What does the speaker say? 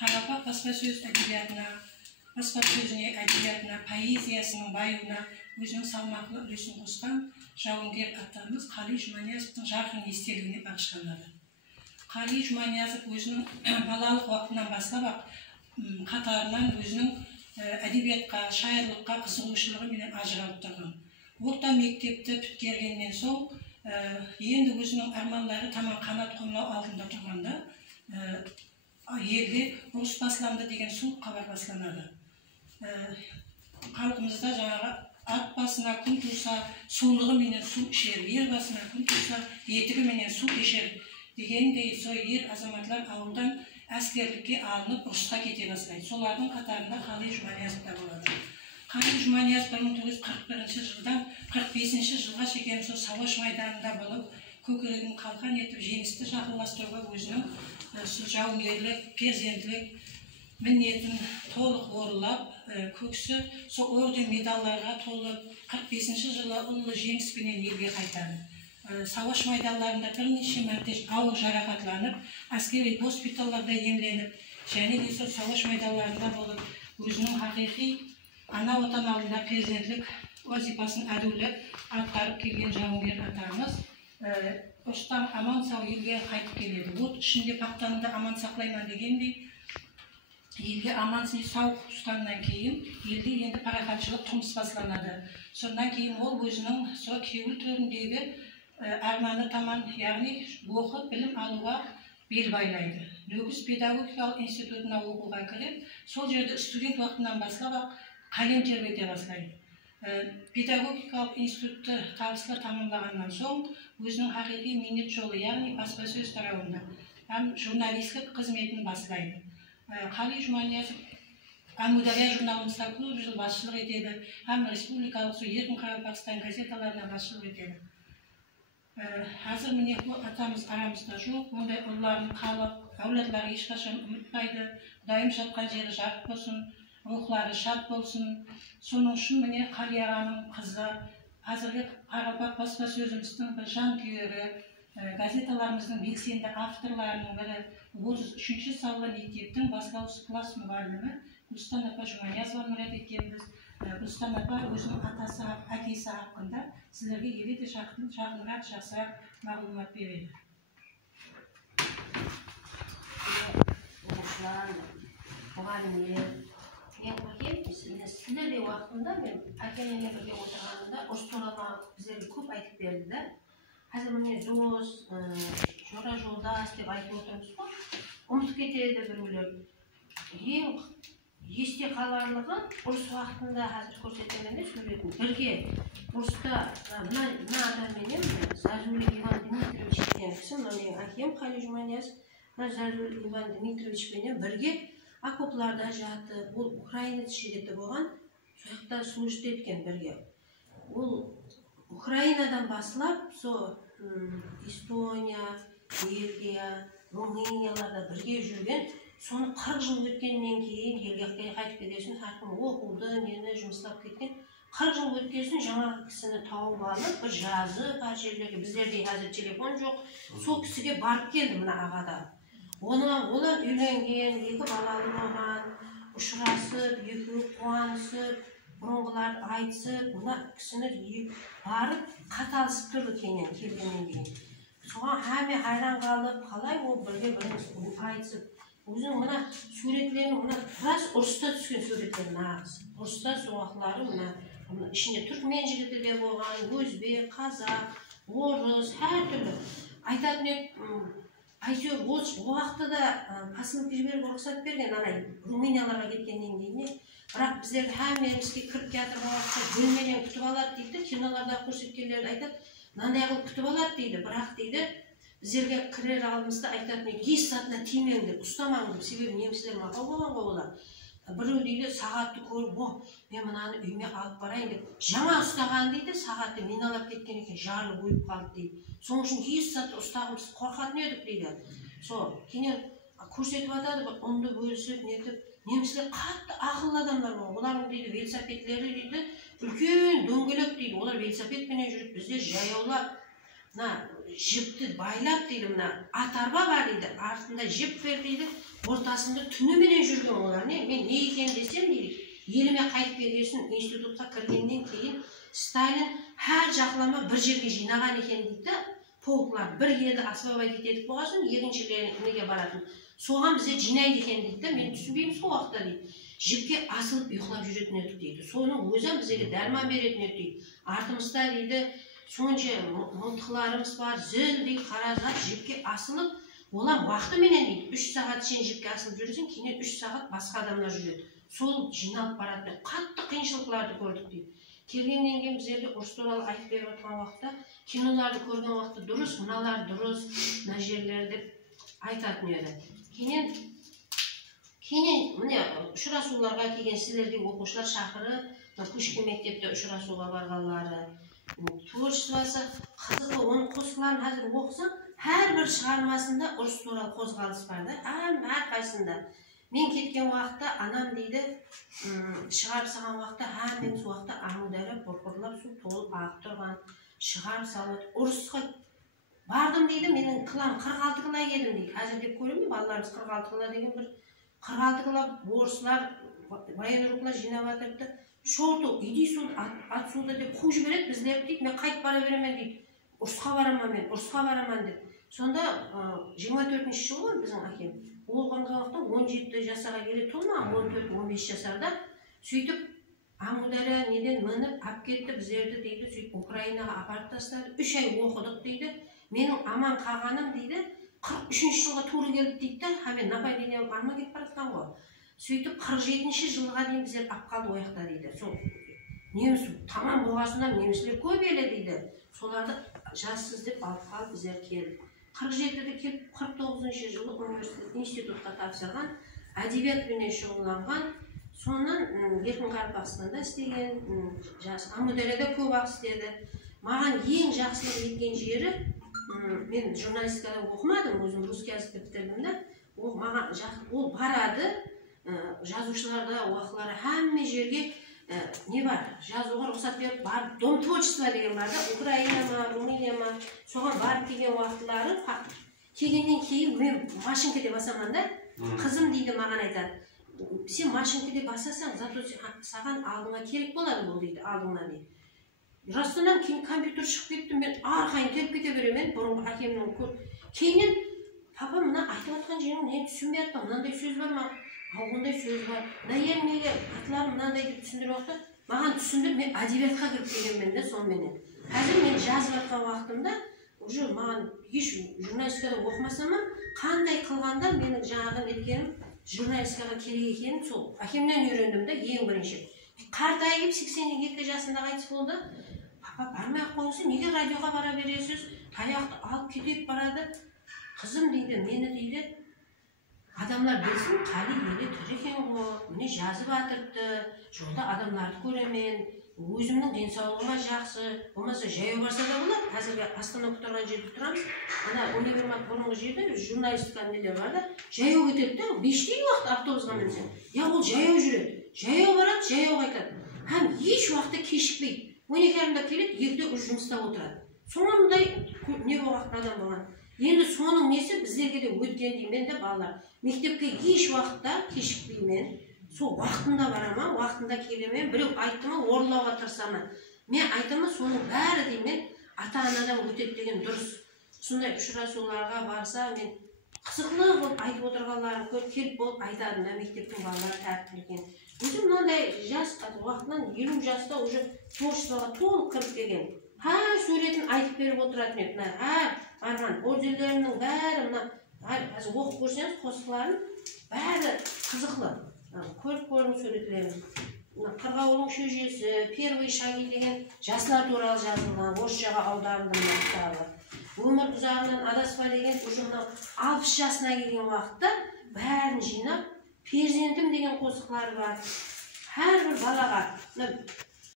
Қарақалпақ баспасөз әдебиетіне, поэзиясының баюына өзінің салмақты үлесін қосқан жауынгер атамыз Қали Жұманиязовтың жарқын естелігіне бағышталады. Қали Жұманиязов өзінің балалық уақытынан бастап қатарынан өзінің әдебиетқа, шайырлыққа қызығушылығымен ажыралып тұрған. Орта мектепті біткергеннен соң енді өзінің армандары тамам қанат қомлау алдында тұрғанда елде ұрыс басыланды деген суық хабар басталады. Халқымызда жаңағы ат басына күн туса, сұлулығы менен су ішер, ер басына күн туса, етігі менен су кешер дегендей, сол ер азаматлар ауылдан әскерлікке алынып ұрысқа кете бастайды. Солардың қатарында Қали Жұманиязов та болады. Қали Жұманиязов 1941 жылдан 45 жылға шейін сол Сауаш майданында болып, көкірегін қалқан етіп, жеңісті жақындастыруға өзінің жауынгерлік, перзентлік міндетін толық орындап, көксі сол орден медалларға толып, 45 жылы ұлы жеңіспенен елге қайтады. Сауаш майдандарында бірнеше мәрте ауыр жарақатланып, әскери госпиталларда емленіп, және де сол Сауаш майдандарында болып, өзінің хақиқи ана отан алдында перзентлік вазифасын әділі атқарып келген жауынгер атамыз ұрыстан аман сау елге қайтып келеді. От ішінде пақтанды аман сақлайман дегендей, елге аман сау ұстағаннан кейін елде енді парақатшылық тұрмыс басыланады. Сондан кейін ол өзінің сол кеуіл төріндегі арманы таман, яғни оқып білім алуға бел байлайды. Нөгіз педагогикалық институтына оқуға кіріп, сол жерде студент уақытынан бастап қалем тербете бастайды. Педагогикалық институтты табысты тамамлағаннан соң өзінің хақиқи минет жолы, яғни баспасөз тарауында журналистік қызметін бастайды. Қали Жұманиязов Әмудария журналымызда көп жыл басшылық етеді, һәм республикалық Еркін Қарақалпақстан газеталарына басшылық етеді. Қазір міне атамыз арамызда жоқ, ондай ұлыларын қалып, әулетлері ешқашан ұмытпайды, Құдайым жатқан жері жарық болсын, рухлары шат болсын. Соның үшін міне Қали ағаның қызы, қазіргі Қарақалпақ баспасөзіміздің бір жанкүйері, газеталарымыздың белсенді авторларының бірі, 33-ші саулы мектептің бастауыш класс мұғалімі Гүлстан апа Жұманиязова мұрат еткенбіз. Гүлстан апа өзінің атасы, әкесі хақында сіздерге елде жақынырақ, жақсырақ мағлұмат береді. Мұғалімдер, мен көкем, сіздерде уақытында мен әкеммен бірге отырғанында ұрыс туралы біздерге көп айтып берді. Қазір міне дос, жора жолдас деп айтып отырмыз ғой, ұмытып кетеді біреулер. Ең есте қаларлығы ұрыс уақытында қазір көрсетілгенде сөйлейтін. Бірге ұрыста мына адамменен Зазули Иван Дмитриевич деген кісі, менің әкем Қали Жұманиязов, Зазули Иван Дмитриевичпенен бірге окопларда жатып, ол украинец жігіті болған, сояқта служит еткен бірге. Ол Украинадан басылап, Эстония, Бельгия, Румынияларда бірге жүрген, соны 40 жыл өткеннен кейін елге қайтып келесін, әркім оқуды, нені жұмыстап кеткен. 40 жыл өткесін жаңағы кісіні тауып алып, бір жазып, бар жерлерге, біздерде қазір телефон жоқ, сол кісіге барып келді мына ағада. Олар үйленген, 2 балалы болған, ұшырасып, екеуі қуанысып, бұрынғылар айтысып, мына кісіні барып қаталысып тұрды келгеннен кейін. Соған әме айран қалып, қалай ол бірге айтысып. Өзінің мына суретлерін, мына біраз ұрыста түскен суреттерін ағыз. Ұрыста соғақлары мына ішінде түркмен жігіті де болған, өзбек, қазақ, орыс, әр түрлі. Айтатын әйтеуір уақытта да посылка жіберуге рұқсат берген, Румынияларға кеткеннен кейін. Бірақ біздерді әмемізге кіріп театр болғанша бөлмеден күтіп алады дейді, киноларда көрсеткендерді айтады, мынандай қылып күтіп алады дейді, бірақ дейді, біздерге кірер алдымызда айтады, ес затына тимеңдер, ұстамаңдар, себебі немістер мақал болған ғой олар. Біреу дейді, сағатты көріп, мен мынаны үйіме алып барайын деп, жаңа ұстаған дейді, сағатты миналап кеткен екен, жарылып өліп қалды дейді. Соның үшін ес затты ұстағымыз қорқатын едік дейді. Кейін көрсетіп атады, ұнды бөлісіп, нетіп, немістер қатты ақылды адамдар ғой. Олардың дейді, велосипедтері дейді, үлкен дөңгелек дейді. Олар велосипедпенен жүріп, бізде жаяулап, жіпті байлап дейді, мына ат арба бар дейді, артында жіп бер дейді, ортасында түніменен жүрген олар. Мен не екен десем дейді, еліме қайтып келгесін, институтқа кіргеннен кейін Сталин әр жақлама бір жерге жинаған екен дейді, полклар бір елді освободить етіп болғасын, екіншілеріне баратын. Соған бізде жинайды екен дейді, мен түсінбеймін сол уақытта дейді. Жіпке асылып ұйықтап жүретін едік дейді. Соның өзі бізге дәрман беретін еді дейді. Артымызда дейді, сонша мылтықларымыз бар, зілдей қаражат жіпке асылып, олар уақытыменен дейді, 3 сағат ішін жіпке асылып жүрсең, кейін 3 сағат басқа адамдар жүреді. Сол жиналып барады. Қатты қиыншылықтарды көрдік дейді. Келгеннен кейін біздерге ұрыс туралы айтып беріп отқан уақытта, киноларды көрген уақытта дұрыс, мыналар дұрыс, мына жерлерді айтатын еді. Кейін міне ұшырасуларға келген сіздерде оқушылар шақырып, Пушкин мектепте ұшырасуға барғанлары, творчествосы қызығы, оның қосқыларын қазір оқысаң, әрбір шығармасында ұрыс туралы қозғалыс бар да, әрқайсында. Мен кеткен уақытта анам дейді, шығарып салған уақытта, мен сол уақытта Амудария бұрқырлап су толып ағып тұрған, шығарып салып, ұрысқа бардым дейді, менің қылам 46 қыла едім дейді. Қазір деп көремін, балаларымыз 46 қыла деген бір 46 қыла орысылар, военрукlar жинап атырыпты. Шорту, иди суда, ат суда деп қу жібереді біздер дейді, мен қайтып бара беремін дейді. Ұрысқа бараман деп. Сонда 24-ші жылы біздің әкем. Олған уақытта 17 жасаға келе толма, 14-15 жасарда. Сөйтіп Амудария неден мініп, ап кетті біздерді дейді, сөйтіп Украинаға апарып тастады. 3 ай оқыдық дейді. Менің аман қалғаным дейді, 43-ші жылға туры келді дейді, мен напай денем арма кетіп баратқан ғой. Сөйтіп 47-ші жылға дейін біздер ап қалды ояқта дейді. Сол неміс тамам болғасында неміслер көп елі дейді. Соларды жассыз деп алып қалып біздер келді. 47-де келіп 49-ші жылы университет институтқа тапсырған, әдебиетпен шұғылданған, сонан Еркін Қарабақстанда істеген, Амударияда көп ақ істеді. Маған ең жақсылық еткен жері, мен журналистикада оқымадым, өзім русский язык бітірдім да, ол барады, жазушыларда уақылары әмме жерге не бар, жазуға рұқсат беріп барып, дом творчества деген бар да, Украина ма, Румыния ма, соған барып келген уақытлары, келгеннен кейін мен машинкеде басаман да, қызым дейді маған айтады, сен машинкеде басасаң, зато саған алдыңа керек болады бұл дейді, алдыңа дейді. Растанан кейін компьютер шығып кеттім, мен арқайын теріп кете беремін, бұрынғы әкемнің көп. Кейінен, папа мына айтып атқан жерің не түсінбей атпа, мынандай сөз бар ма? Ондай сөз бар. Наермеге атларым мынандай деп түсіндіріп уақытта, маған түсіндір, мен әдебиетқа кіріп келгенмен де сонымен. Қазір мен жазып атқан уақытымда, уже маған еш журналистикада оқымасам, қандай қылғанда менің жаңағы неткенім журналистикаға керек екенін сол әкемнен үйрендім де ең бірінші. Қартайып 82 жасында қайтыс болды. Папа бармай-ақ қойыңыз, неге радиоға бара бересіз? Аяқты алып кетіп барады. Қызым дейді, мені дейді, адамлар білсін, қали елі тірі екен ғой, міне жазып атырыпты, жолда адамдарды көремен, өзімнің денсаулығыма жақсы, болмаса жаяу барса да болады. Қазіргі Астана тұрған жерде тұрамыз, ана универмаг бұрынғы жерде журналистика нелер бар да, жаяу кетеді де, 5-тей уақыт автобусқа мінсең, ол жаяу жүреді, жаяу барады, жаяу қайтады. Һәм еш уақытта кешікпейді. 12-арында келеді, 2-де үш жұмыста отырады. Сондай не уақыт адам болған. Енді соның несі біздерге де өткен деймен де балалар. Мектепке еш уақытта кешікпеймен, сол уақытында барамын, уақытында келемен, біреу айттымы орындауға тырысамын. Мен айтымы соның бәрі деймен ата-анадан өтеді деген дұрыс. Сондай ұшырасуларға барса, мен қызықлы болып айтып отырғанларын келіп болып айтадым да, мектептің балалары тәртіптілген. Өзім мынандай жас уақытынан 50 жаста уже творчествоға толық кіріп келген. Әр суретін айтып беріп отыратын еді. Әр барған ордерлерінің бәрі, қазір оқып көрсеңіз қосқыларын бәрі қызықлы. Көріп суретлерін. Қырғауылдың шөжесі, первый шаги деген жастар туралы жазылған, орысшаға аударылды. Өмір ұзағынан адаспа деген уже 60 жасына келген уақытта бәрін жинап, перзентім деген қосқылары бар. Әрбір балаға